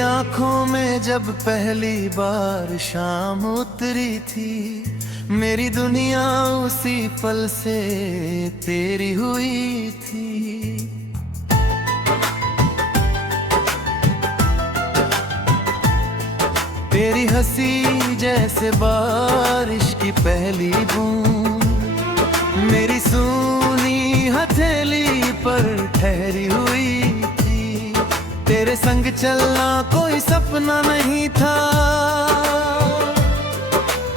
आंखों में जब पहली बार शाम उतरी थी, मेरी दुनिया उसी पल से तेरी हुई थी। तेरी हंसी जैसे बारिश की पहली बूंद मेरी सूनी हथेली पर ठहरी हुई थी। तेरे संग चलना कोई सपना नहीं था,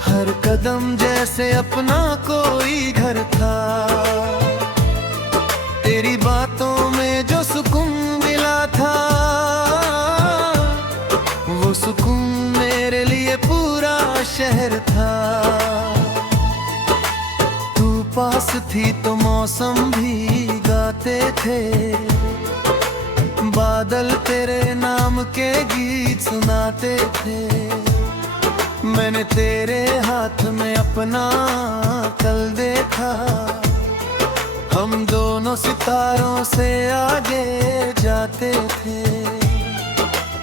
हर कदम जैसे अपना कोई घर था। तेरी बातों में जो सुकून मिला था, वो सुकून मेरे लिए पूरा शहर था। तू पास थी तो मौसम भी गाते थे, बादल तेरे नाम के गीत सुनाते थे। मैंने तेरे हाथ में अपना कल देखा, हम दोनों सितारों से आगे जाते थे।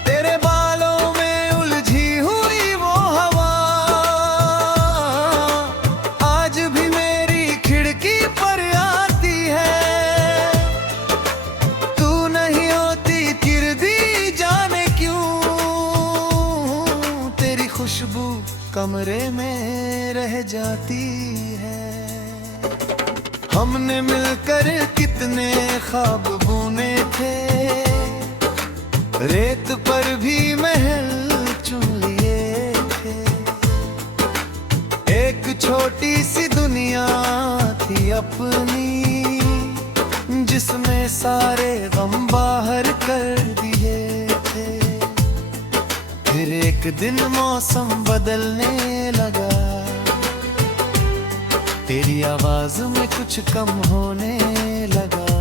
तेरे बालों में उलझी हुई वो हवा आज भी मेरी खिड़की पर आती है। तू नहीं होती गिरदी जाने क्यों, तेरी खुशबू कमरे में रह जाती है। हमने मिलकर कितने ख्वाब बुने थे, रेत पर भी महल चुन लिए थे। एक छोटी सी दुनिया थी अपनी, जिसमें सारे गम बाहर कर दिए थे। फिर एक दिन मौसम बदलने लगा, तेरी आवाज में कुछ कम होने लगा।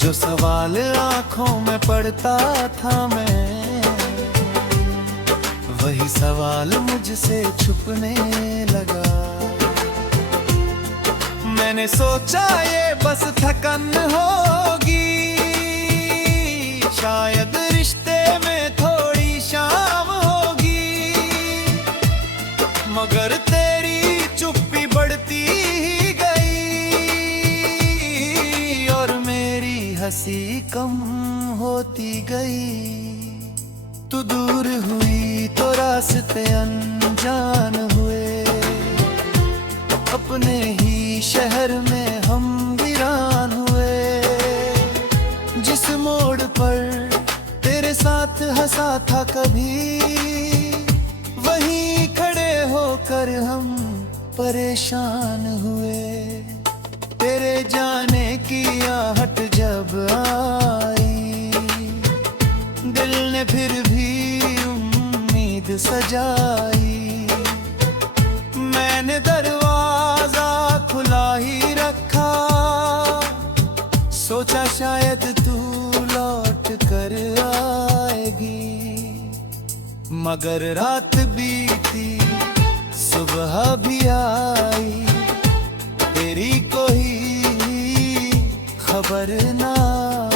जो सवाल आंखों में पड़ता था मैं, वही सवाल मुझसे छुपने लगा। मैंने सोचा ये बस थकन होगी, शायद रिश्ते में थोड़ी शाम होगी। मगर तेरी चुप्पी बढ़ती ही गई और मेरी हंसी कम होती गई। तू दूर हुई तो रास्ते अनजान हुए, अपने ही शहर में हम वीरान हुए। जिस मोड़ पर तेरे साथ हंसा था कभी, वहीं खड़े होकर हम परेशान हुए। तेरे जाने की आहट जब आई, दिल ने फिर भी उम्मीद सजाई। मैंने दरवाजा खुला ही रखा, सोचा शायद तू लौट कर आएगी। मगर रात बीती सुबह भी आई, तेरी कोई खबर ना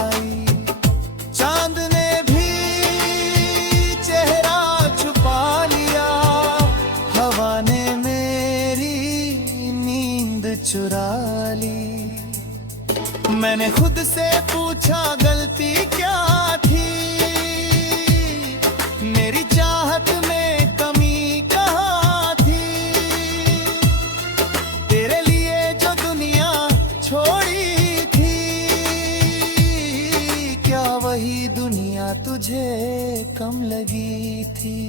आई। चांद ने भी चेहरा छुपा लिया, हवा ने मेरी नींद चुरा ली। मैंने खुद से पूछा गलती क्या थी, मेरी चाहत में कमी कहाँ थी। तेरे लिए जो दुनिया छोड़ी थी, क्या वही दुनिया तुझे कम लगी थी।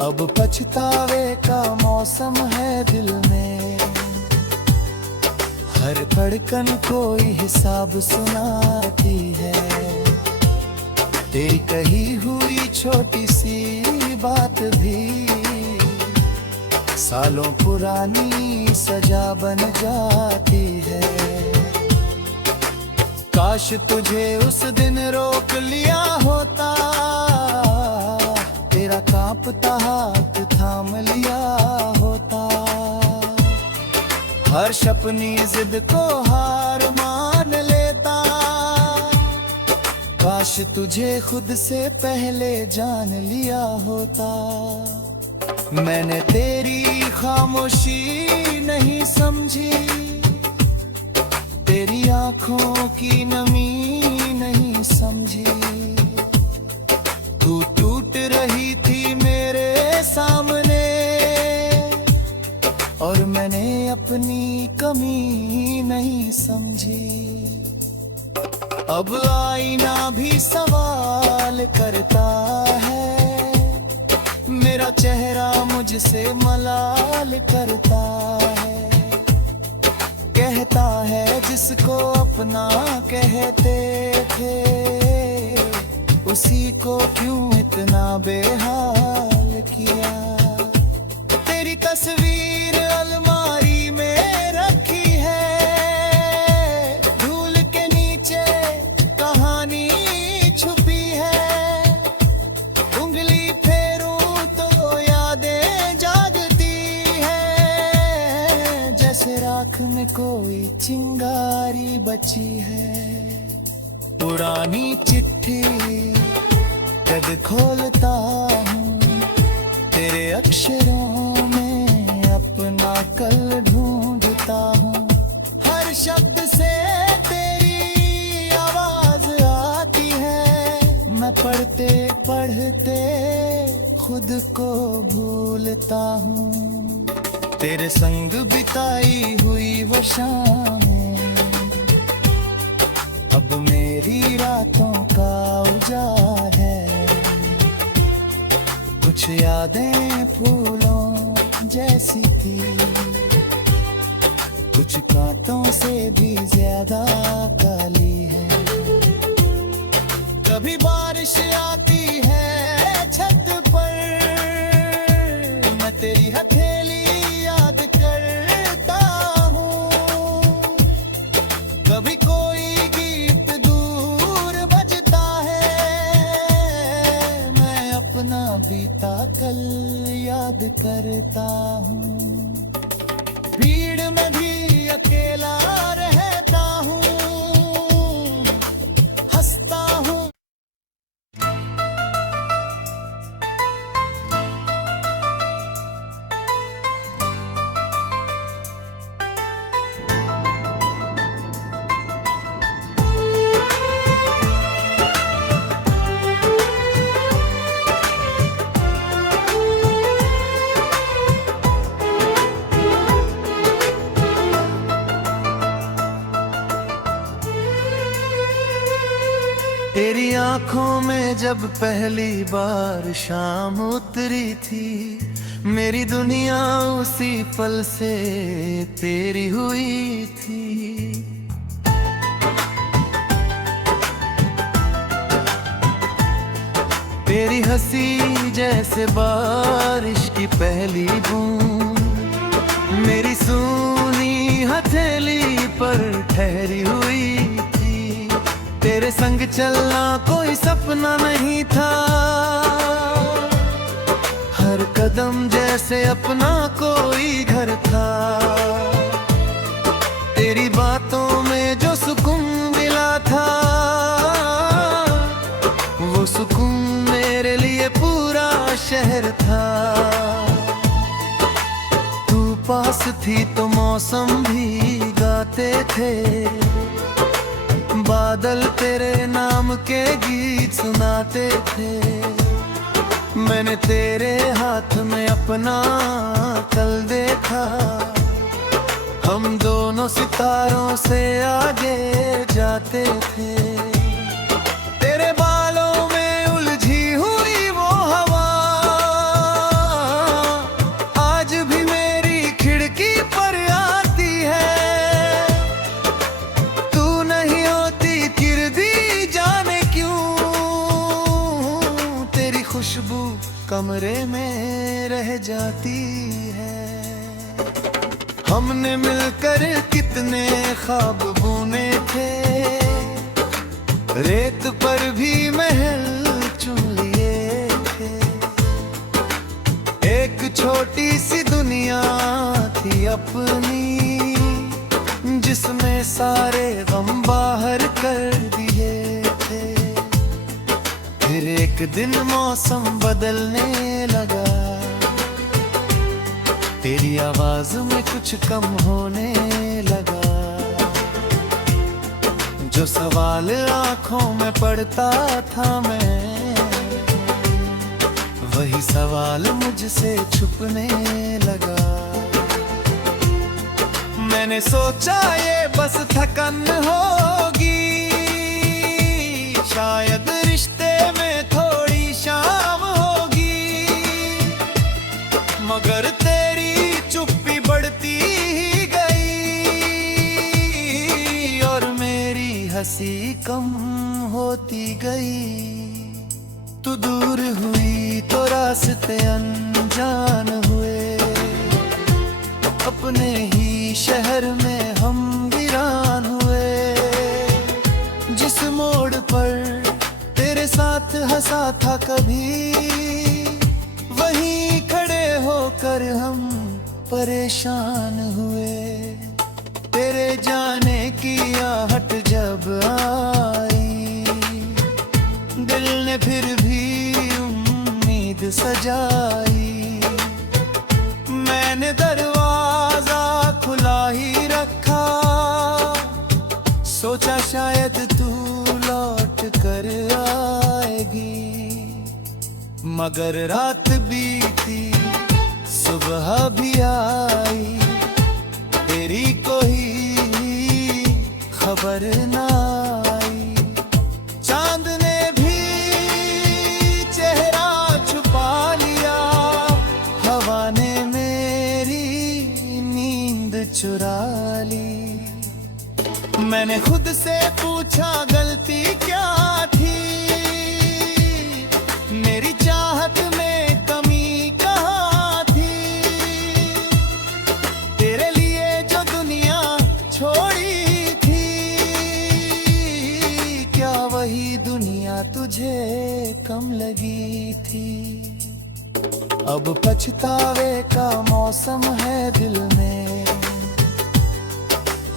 अब पछतावे का मौसम है दिल में, हर धड़कन कोई हिसाब सुनाती है। तेरी कही हुई छोटी सी बात भी सालों पुरानी सजा बन जाती है। काश तुझे उस दिन रोक लिया होता, तेरा कांपता हाथ थाम लिया होता। हर्ष अपनी जिद को हार मान लेता, काश तुझे खुद से पहले जान लिया होता। मैंने तेरी खामोशी नहीं समझी, तेरी आंखों की नमी नहीं समझी। तू टूट रही थी मेरे सामने और मैंने अपनी कमी नहीं समझी। अब आईना भी सवाल करता है, मेरा चेहरा मुझसे मलाल करता है। कहता है जिसको अपना कहते थे, उसी को क्यों इतना बेहाल किया। तेरी तस्वीर अलमारी में रखी है, धूल के नीचे कहानी छुपी है। उंगली फेरूं तो यादें जागती है, जैसे राख में कोई चिंगारी बची है। पुरानी चिट्ठी कद खोलता हूँ, तेरे अक्षरों में अपना कल ढूंढता हूँ। हर शब्द से तेरी आवाज आती है, मैं पढ़ते पढ़ते खुद को भूलता हूँ। तेरे संग बिताई हुई वो शामें अब मेरी रातों का उजाला है। कुछ यादें फूलों जैसी थी, कुछ कांटों से भी ज्यादा काली है। कभी बारिश आती है छत पर, मैं तेरी हथेली याद करता हूँ। कभी कोई गीत दूर बजता है, मैं अपना बीता कल याद करता हूँ। भीड़ में भी अकेला रहता हूँ, हंसता हूँ। तेरी आंखों में जब पहली बार शाम उतरी थी, मेरी दुनिया उसी पल से तेरी हुई थी। तेरी हंसी जैसे बारिश की पहली बूंद, मेरी सूनी हथेली पर ठहरी हुई। तेरे संग चलना कोई सपना नहीं था, हर कदम जैसे अपना कोई घर था। तेरी बातों में जो सुकून मिला था, वो सुकून मेरे लिए पूरा शहर था। तू पास थी तो मौसम भी गाते थे, बादल तेरे नाम के गीत सुनाते थे। मैंने तेरे हाथ में अपना कल देखा, हम दोनों सितारों से आगे जाते थे। तेरे बालों में उलझी हुई वो हवा आज भी मेरी खिड़की पर आती है। तू नहीं होती किरदी जाने क्यों, तेरी खुशबू कमरे में रह जाती है। हमने मिलकर कितने ख्वाब बुने थे, रेत पर भी महल चुन लिए थे। एक छोटी सी दुनिया थी अपनी, जिसमें सारे गम बाहर कर दिए थे। फिर एक दिन मौसम बदलने लगा, तेरी आवाज में कुछ कम होने लगा। जो सवाल आंखों में पड़ता था मैं, वही सवाल मुझसे छुपने लगा। मैंने सोचा ये बस थकन होगी, शायद रिश्ते में थोड़ी शाम होगी, मगर तेरी चुप्पी बढ़ती ही गई और मेरी हंसी कम होती गई। तू दूर हुई तो रास्ते अनजान हुए, अपने ही शहर में हम वीरान हुए। जिस मोड़ पर तेरे साथ हंसा था कभी, वहीं खड़े होकर हम परेशान हुए। तेरे जाने की आहट जब आई, दिल ने फिर भी उम्मीद सजाई। मैंने दरवाजा खुला ही रखा, सोचा शायद तू लौट कर आएगी, मगर रात बीती सुबह भी आई, तेरी कोई खबर ना आई। चांद ने भी चेहरा छुपा लिया, हवा ने मेरी नींद चुरा ली। मैंने खुद से पूछा गलती क्या थी, मेरी चाहत में कमी कहाँ थी। तेरे लिए जो दुनिया छोड़ी थी, क्या वही दुनिया तुझे कम लगी थी। अब पछतावे का मौसम है दिल में,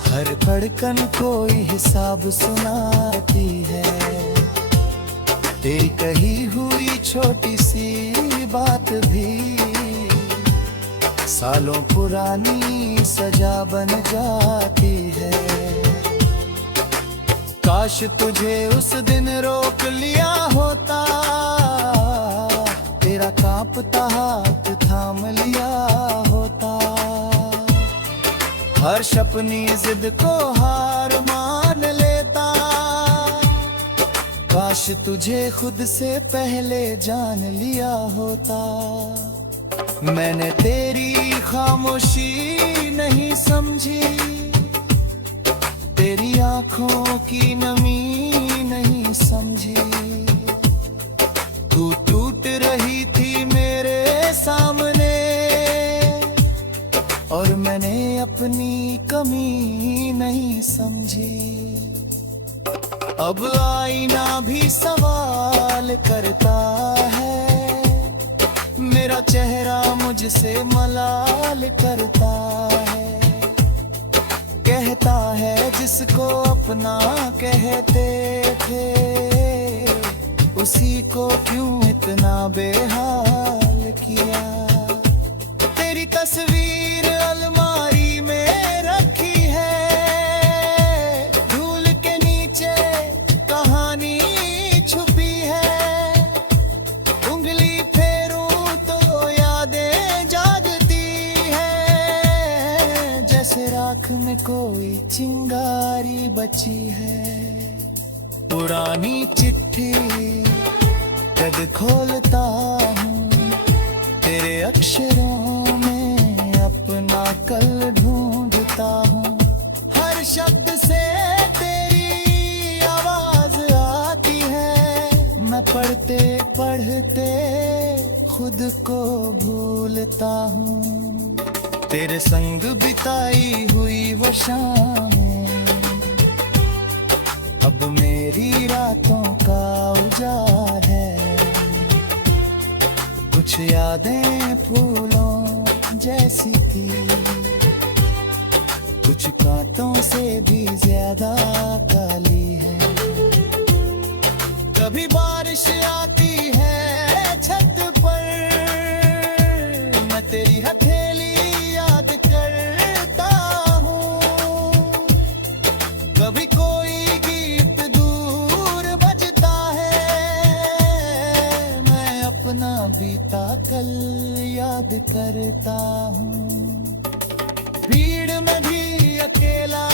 हर धड़कन कोई हिसाब सुनाती है। तेरी कही हुई छोटी सी बात भी सालों पुरानी सजा बन जाती है। काश तुझे उस दिन रोक लिया होता, तेरा कांपता हाथ थाम लिया होता। हर्ष अपनी जिद को हार मान लेता, काश तुझे खुद से पहले जान लिया होता। मैंने तेरी खामोशी नहीं समझी, तेरी आंखों की नमी नहीं समझी। तू टूट रही थी मेरे सामने, और मैंने अपनी कमी नहीं समझी। अब आईना भी सवाल करता है, मेरा चेहरा मुझसे मलाल करता है। कहता है जिसको अपना कहते थे, उसी को क्यों इतना बेहाल किया। तेरी तस्वीर अलमारी में रखी है, धूल के नीचे कहानी छुपी है। उंगली फेरूं तो यादें जागती है, जैसे राख में कोई चिंगारी बची है। पुरानी चिट्ठी जब खोलता हूँ, तेरे अक्षरों में अपना कल ढूंढता हूँ। हर शब्द से तेरी आवाज आती है, मैं पढ़ते पढ़ते खुद को भूलता हूँ। तेरे संग बिताई हुई वो शामें अब मेरी रातों का उजाड़ है। कुछ यादें फूलों जैसी थी, कुछ कांटों से भी ज्यादा काली है। कभी बारिश आती है छत पर, मैं तेरी हथेली याद करता हूँ। कभी कोई गीत दूर बजता है, मैं अपना बीता कल याद करता हूँ। भीड़ में भी अकेला